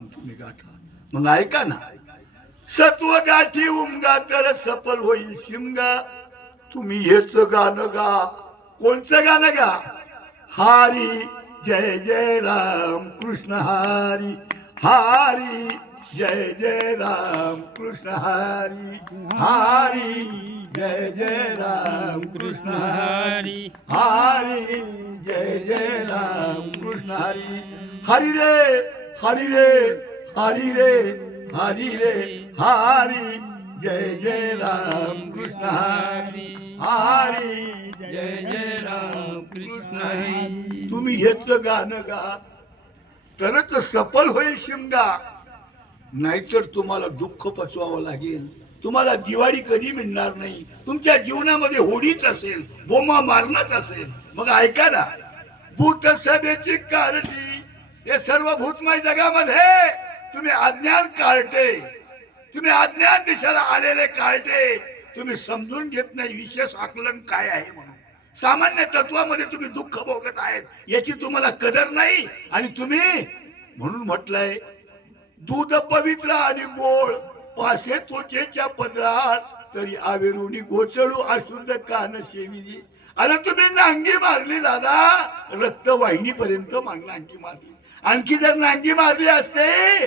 तुम्ही गाठा. मग ऐका ना, सत्व गाठी उमगा तर सफल होईल शिमगा. तुम्ही हेच गाणं गा. कोणचं गाणं गा? हारी जय जय राम कृष्ण हारी. हारी जय जय राम कृष्ण हारी. हारी जय जय राम कृष्ण हारी. हारी जय जय राम कृष्ण हारी. हरी रे हरी रे हरी रे हरी रे हरी जय जय राम कृष्ण हरी. हरी जय जय राम कृष्ण हरी. तुम्ही हेच गाणं गा तरच सफल होईल शिमगा. नाहीतर तुम्हाला दुःख पचवावं लागेल. तुम्हाला दिवाळी कधी मिळणार नाही. तुमच्या जीवनामध्ये होळीच असेल, बोमा मारणंच असेल. मग ऐका ना, भूत सभेची कारटी हे सर्व भूतमय जगामध्ये तुम्ही अज्ञान काळटे, तुम्ही अज्ञान दिशेला आलेले काळटे, तुम्ही समजून घेत नाही विशेष आकलन काय आहे म्हणून. सामान्य तत्वामध्ये तुम्ही दुःख भोगत आहेत याची तुम्हाला कदर नाही. आणि तुम्ही म्हणून म्हटलंय, दूध पवित्र आणि गोळ पासे त्वचेच्या पदराळ तरी आवेरुनी गोचळू अशुद्ध कान शेविली. अरे तुम्ही नांगी मारली दादा, रक्तवाहिनी पर्यंत नांगी मारली. आणखी जर नांगी मारली असते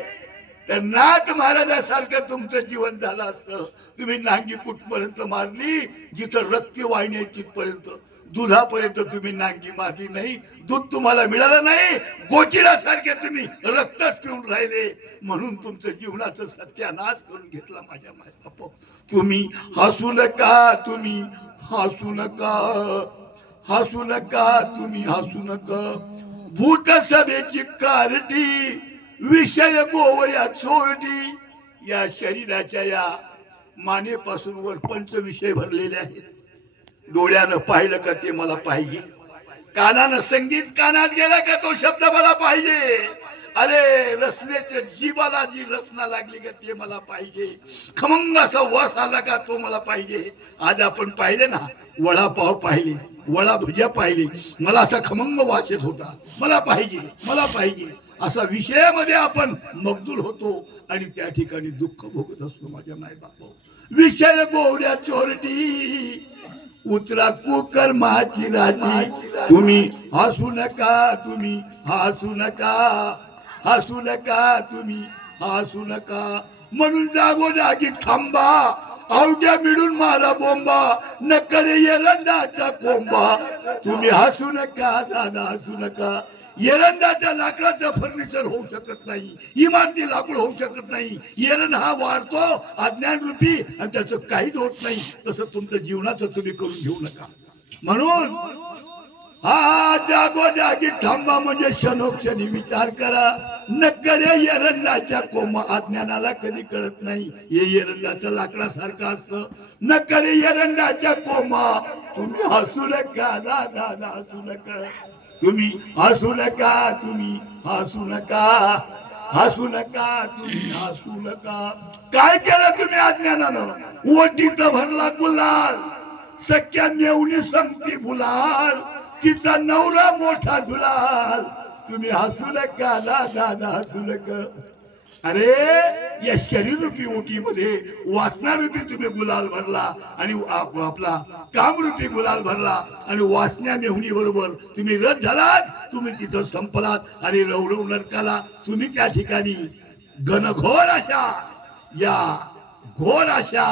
तर नाथ महाराजासारखं तुमचं जीवन झालं असतं. तुम्ही नांगी कुठपर्यंत मारली? जिथं रक्तवाहिनी आहे तिथपर्यंत. दुधापर्यंत तुम्ही नांगी मारली नाही. दूध तुम्हाला मिळालं नाही. गोचिडासारखे तुम्ही रक्तच पिऊन राहिले. म्हणून तुमचं जीवनाचं सत्यानाश करून घेतला माझ्या माय बाप. तुम्ही हसू नका, तुम्ही हसू नका, हसू नका, तुम्ही हसू नका. भूत सभेची कारटी विषय गोवऱ्या चोरटी. या शरीराच्या या मानेपासून वर पंच विषय भरलेले आहेत. डोळ्यानं पाहिलं का ते मला पाहिजे. कानानं संगीत कानात गेला का तो शब्द मला पाहिजे. अरे रसनेच्या जीवाला जी रसना लागली का ते मला पाहिजे. खमंग असा वास आला का तो मला पाहिजे. आज आपण पाहिले ना, वडापाव पाहिले, वडा भुजिया पाहिली, मला असा खमंग वास येत होता. मला पाहिजे, मला पाहिजे असा विषयामध्ये आपण मग्दूर होतो आणि त्या ठिकाणी दुःख भोगत असतो माझ्या माय बाप. विषय गोवऱ्या चोरटी उतरा कुकर माची राटी. तुम्ही हसू नका, तुम्ही हसू नका, हसू नका, तुम्ही हसू नका. म्हणून जागोजागी थांबा, अवघ्या मिळून मारा बोंबा, नकडे एरंडाचा कोंबा. तुम्ही हसू नका दादा, हसू नका. एरंडाच्या लाकडाचं फर्निचर होऊ शकत नाही, इमारती लाकूड होऊ शकत नाही. एरंड हा वाढतो अज्ञान रूपी आणि त्याचं काहीच होत नाही. तसं तुमचं जीवनाचं तुम्ही करून घेऊ नका. म्हणून हा जागोजागी थांबा म्हणजे क्षणोक्षणी विचार करा. नकडे एरंडाच्या कोंबा अज्ञानाला कधी कळत नाही. हे एरंडाच्या लाकडासारखं असतं. नकडे एरंडाच्या कोंबा. तुम्ही हसू नका दादा, हसू नका, तुम्ही हसू नका, तुम्ही हसू नका, हसू नका, तुम्ही हसू नका. काय केलं तुम्ही अज्ञानानं? ओटीत भरला गुलाल, सख्या नेवणी संगती भुलाल, तिचा नवरा मोठा झुलाल. तुम्ही हसू नका दादा, हसू नका. अरे या शरीर रूपी ओटीमध्ये वासना रूपी तुम्ही गुलाल भरला आणि आपला काम रूपी गुलाल भरला आणि वासन्या नेहुणी बरोबर तुम्ही रथ झालात. तुम्ही तिथं संपलात आणि रवरव नरकाला तुम्ही त्या ठिकाणी घनघोर अशा या घोर अशा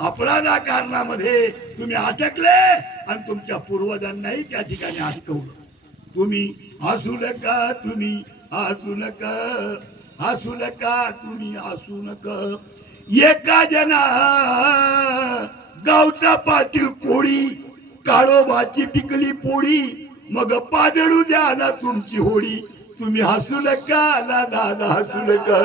अपराधा कारणामध्ये तुम्ही अटकले आणि तुमच्या पूर्वजांनाही त्या ठिकाणी अटकवलं. तुम्ही हसू नका, तुम्ही हसू नका, हसू नका, तुम्ही हसू नका. एका जना गावचा पाटील कोळी, काळोबाची पिकली पोळी, मग पाजळू द्या ना तुमची होळी. तुम्ही हसू नका ना दादा, हसू नका.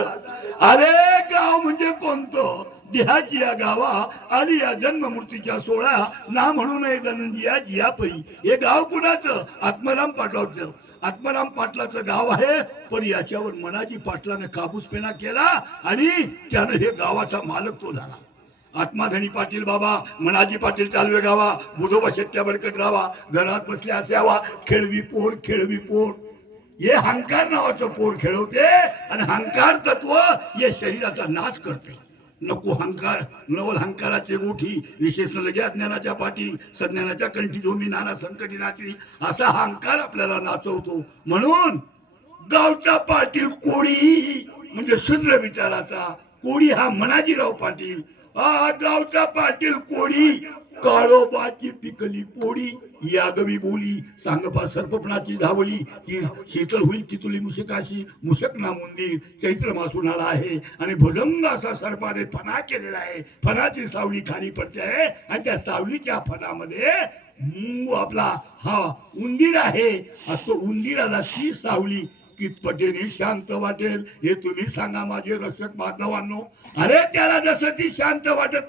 अरे गाव म्हणजे कोणतं? देहाची या गावा आली या जन्म मृत्यूच्या सोळा ना म्हणू नये धनंजिया जिया परी. हे गाव कुणाचं? आत्माराम पाटलाचं. आत्माराम पाटलाचं गाव आहे. पण याच्यावर मनाजी पाटलानं काबूसपेना केला आणि त्यानं हे गावाचा मालक तो झाला. आत्माधनी पाटील बाबा, मनाजी पाटील चालवे गावा, बुधोबा शेट्ट्या बडकट गावा, घरात बसल्या असावा, खेळवी पोर, खेळवी पोर. हे हंकार नावाचं पोर खेळवते आणि हंकार तत्व हे शरीराचा नाश करते. नको हंकार, नवल हंकाराचे गोठी, विशेष लगे अज्ञानाच्या पाठी, सज्ञानाच्या कंठी झोमी नाना संकटी नाचली, असा हंकार आपल्याला नाचवतो. म्हणून गावचा पाटील कोळी म्हणजे शूद्र विचाराचा, कोळी हा मनाजीराव पाटील, हा गावचा पाटील कोळी, काळोबाची पिकली पोळी, या गवी बोली सांगपा सर्पपणाची धावली, ती शीतल होईल तितुली मुशकाशी, मुशक ना मंदिर चैत्र मास उन्हाळा आहे आणि भुजंग असा सर्पाने फणा केलेला आहे. फणाची सावली खाली पडते आहे आणि त्या सावलीच्या फणामध्ये आपला हा उंदीर आहे. तो उंदीराला ती सावली कितपटीने शांत वाटेल हे तुम्ही सांगा माझे रक्षक बांधवांनो. अरे त्याला जसं ती शांत वाटत